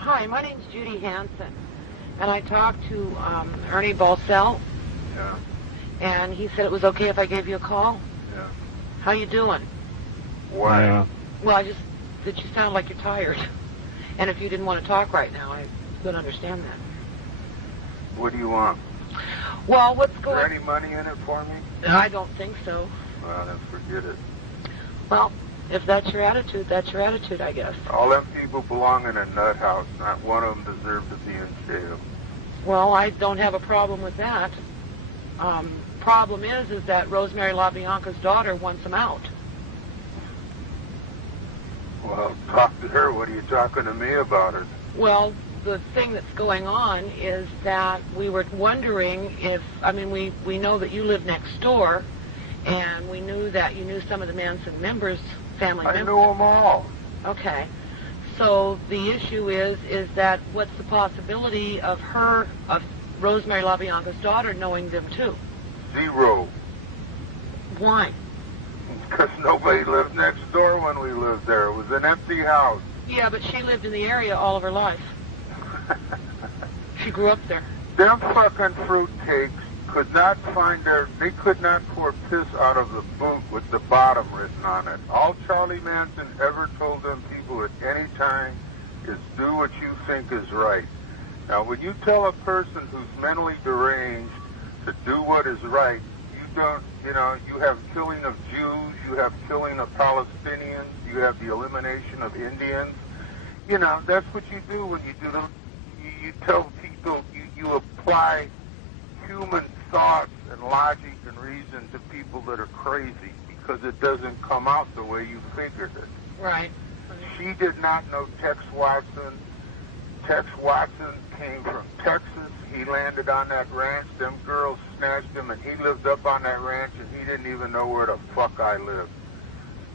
Hi, my name's Judy Hansen, and I talked to Ernie Balsell. Yeah. And he said it was okay if I gave you a call. Yeah. How you doing? Why? Yeah. Well, that you sound like you're tired. And if you didn't want to talk right now, I could understand that. What do you want? Well, what's Is going... there any money in it for me? I don't think so. Well, then forget it. Well, if that's your attitude, I guess. All them people belong in a nut house. Not one of them deserves to be in jail. Well, I don't have a problem with that. Problem is that Rosemary LaBianca's daughter wants him out. Well, talk to her. What are you talking to me about it? Well, the thing that's going on is that we were wondering if, we know that you live next door, and we knew that you knew some of the Manson family members. I knew them all. Okay. So the issue is that what's the possibility of Rosemary LaBianca's daughter knowing them too? 0. Why? Because nobody lived next door when we lived there. It was an empty house. Yeah, but she lived in the area all of her life. She grew up there. Them fucking fruitcakes could not they could not pour piss out of the boot with the bottom written on it. All Charlie Manson ever told them people at any time is do what you think is right. Now, when you tell a person who's mentally deranged to do what is right, you have killing of Jews, you have killing of Palestinians, you have the elimination of Indians. That's what you do when you do you tell people, you apply human thoughts and logic and reason to people that are crazy because it doesn't come out the way you figured it. Right. She did not know Tex Watson. Tex Watson came from Texas. He landed on that ranch. Them girls snatched him, and he lived up on that ranch, and he didn't even know where the fuck I lived.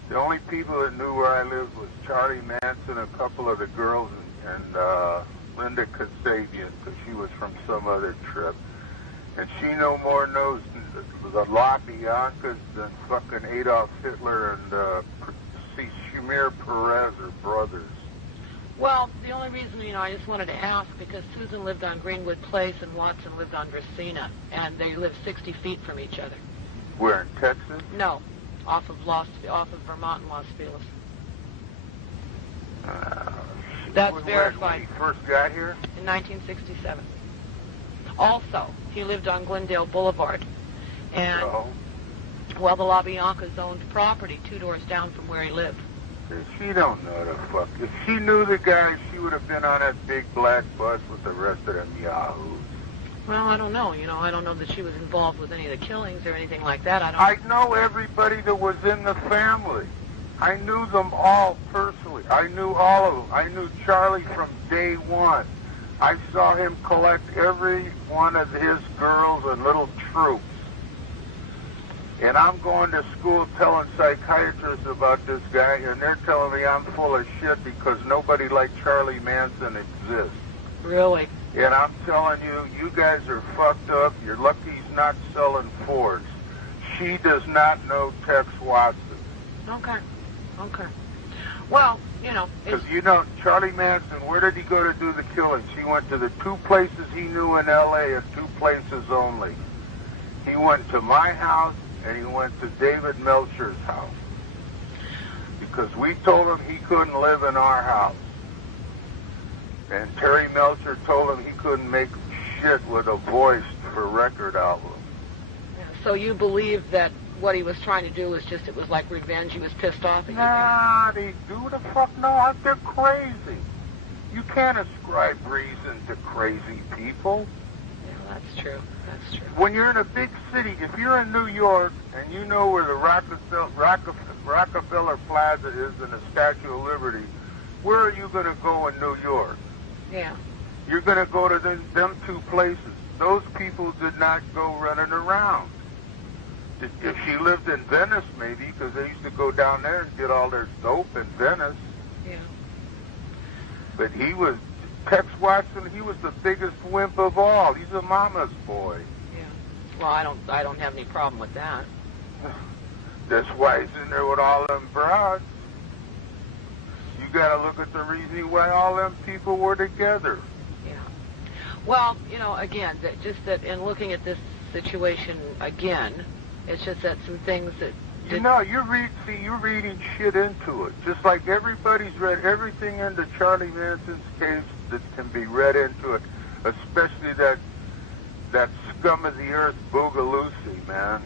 The only people that knew where I lived was Charlie Manson, a couple of the girls, and Linda Kasabian, because she was from some other trip. And she no more knows the LaBiancas than fucking Adolf Hitler and Shamir Perez are brothers. Well, the only reason, I just wanted to ask, because Susan lived on Greenwood Place and Watson lived on Dracena, and they live 60 feet from each other. Where, in Texas? No, off of Vermont and Los Feliz. That's verified. When he first got here? In 1967. Also, he lived on Glendale Boulevard, and the LaBiancas owned property 2 doors down from where he lived. She don't know the fuck. If she knew the guy, she would have been on that big black bus with the rest of them yahoos. Well, I don't know. I don't know that she was involved with any of the killings or anything like that. I know everybody that was in the family. I knew them all personally. I knew all of them. I knew Charlie from day one. I saw him collect every one of his girls and little troops. And I'm going to school telling psychiatrists about this guy, and they're telling me I'm full of shit because nobody like Charlie Manson exists. Really? And I'm telling you, you guys are fucked up. You're lucky he's not selling Fords. She does not know Tex Watson. Okay. Well, because Charlie Manson, where did he go to do the killings? He went to the 2 places he knew in L.A. and 2 places only. He went to my house, and he went to David Melcher's house. Because we told him he couldn't live in our house. And Terry Melcher told him he couldn't make shit with a voice for record albums. Yeah, so you believe that what he was trying to do was just, it was like revenge, he was pissed off? Nah, they do the fuck no, they're crazy. You can't ascribe reason to crazy people. Yeah, that's true. When you're in a big city, if you're in New York and you know where the Rockefeller Plaza is and the Statue of Liberty, where are you going to go in New York? Yeah. You're going to go to them 2 places. Those people did not go running around. If she lived in Venice, maybe, because they used to go down there and get all their dope in Venice. Yeah. But Tex Watson, he was the biggest wimp of all. He's a mama's boy. Yeah. Well, I don't have any problem with that. That's why he's in there with all them broads. You got to look at the reason why all them people were together. Yeah. Well, you know, again, just that in looking at this situation again, it's just that some things that... You know, you're reading shit into it. Just like everybody's read everything into Charlie Manson's case that can be read into it, especially that scum of the earth Bugliosi, man.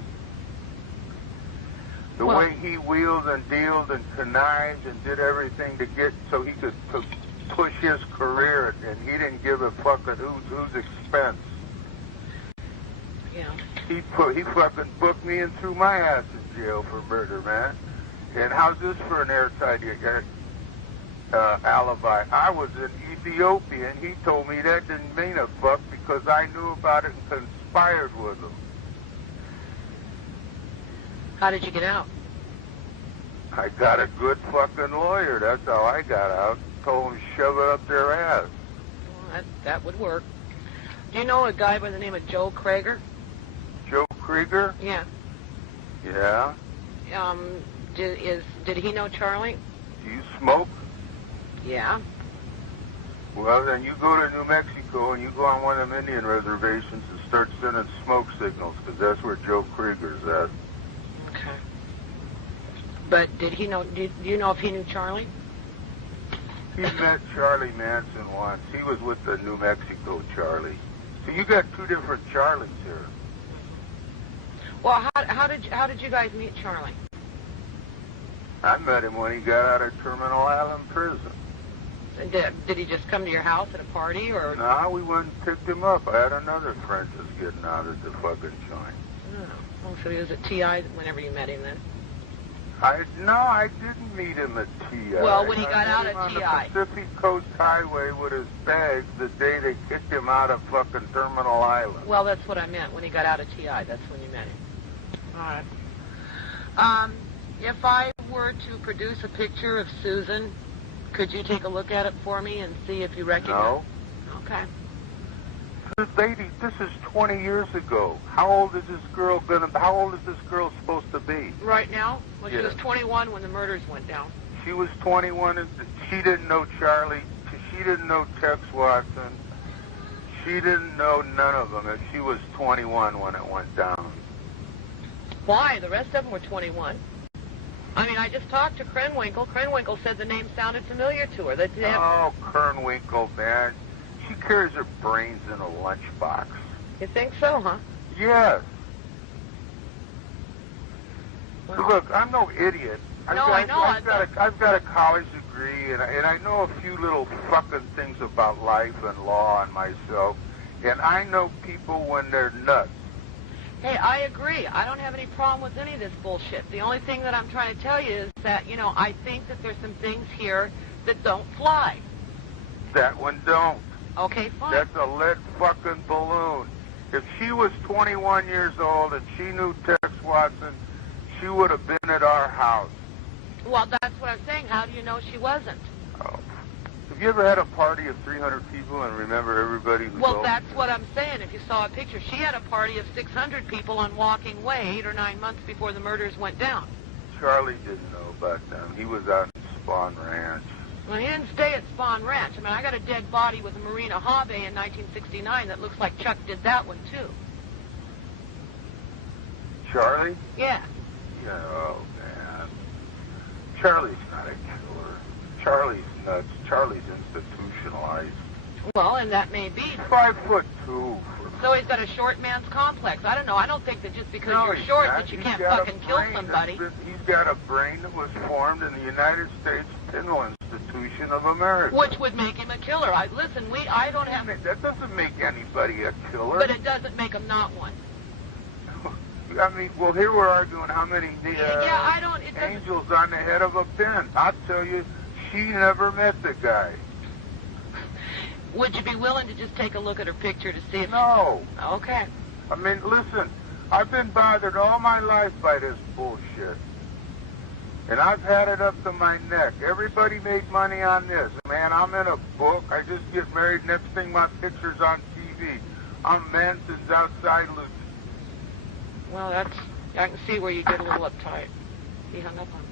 The way he wheeled and dealed and connived and did everything to get so he could push his career, and he didn't give a fuck at whose expense. Yeah. He fucking booked me and threw my ass in jail for murder, man. And how's this for an airtight alibi? I was in Ethiopia, and he told me that didn't mean a fuck because I knew about it and conspired with him. How did you get out? I got a good fucking lawyer. That's how I got out. Told them to shove it up their ass. Well, that would work. Do you know a guy by the name of Joe Krager? Joe Krieger? Yeah. Yeah. Did he know Charlie? Do you smoke? Yeah. Well, then you go to New Mexico and you go on one of them Indian reservations and start sending smoke signals, because that's where Joe Krieger's at. Okay. But did he know? Do you know if he knew Charlie? He met Charlie Manson once. He was with the New Mexico Charlie. So you got two different Charlies here. Well, how did you guys meet Charlie? I met him when he got out of Terminal Island prison. And did he just come to your house at a party, or? No, we went and picked him up. I had another friend just getting out of the fucking joint. Oh, so he was at TI whenever you met him then? No, I didn't meet him at TI. Well, when he got out at on TI. the Pacific Coast Highway with his bags the day they kicked him out of fucking Terminal Island. Well, that's what I meant. When he got out of TI, that's when you met him. All right. If I were to produce a picture of Susan, could you take a look at it for me and see if you recognize? No. Okay. Lady, this is 20 years ago. How old is this girl supposed to be? Right now? Well, Yeah. she was 21 when the murders went down. She was 21 and she didn't know Charlie. She didn't know Tex Watson. She didn't know none of them. And she was 21 when it went down. Why? The rest of them were 21. I mean, I just talked to Krenwinkel. Krenwinkel said the name sounded familiar to her. That Oh, Kernwinkle, man. She carries her brains in a lunchbox. You think so, huh? Yes. Well, Look, I'm no idiot. I know. I've got a college degree, and I know a few little fucking things about life and law and myself. And I know people when they're nuts. Hey, I agree. I don't have any problem with any of this bullshit. The only thing that I'm trying to tell you is that, you know, I think that there's some things here that don't fly. That one don't. Okay, fine. That's a lead fucking balloon. If she was 21 years old and she knew Tex Watson, she would have been at our house. Well, that's what I'm saying. How do you know she wasn't? Oh. Have you ever had a party of 300 people and remember everybody who's Well, old? that's what I'm saying. If you saw a picture, she had a party of 600 people on Walking Way 8 or 9 months before the murders went down. Charlie didn't know about them. He was out in Spawn Ranch. Well, he didn't stay at Spawn Ranch. I mean, I got a dead body with a Marina Habe in 1969 that looks like Chuck did that one, too. Charlie? Yeah. Yeah, oh, man. Charlie's not a killer. Charlie's nuts. Charlie's institutionalized. Well, and that may be. 5'2". So he's got a short man's complex. I don't know. I don't think that just because you're he's short not. that you He's can't got a fucking kill brain somebody. He's got a brain that was formed in the United States Penal Institution of America. Which would make him a killer. Listen, I don't have... That doesn't make anybody a killer. But it doesn't make him not one. I mean, well, here we're arguing how many angels on the head of a pin. I'll tell you, she never met the guy. Would you be willing to just take a look at her picture to see if... No. Okay. I mean, listen, I've been bothered all my life by this bullshit. And I've had it up to my neck. Everybody made money on this. Man, I'm in a book. I just get married. Next thing, my picture's on TV. I'm Manson's outside loose. Well, I can see where you get a little uptight. He hung up on me.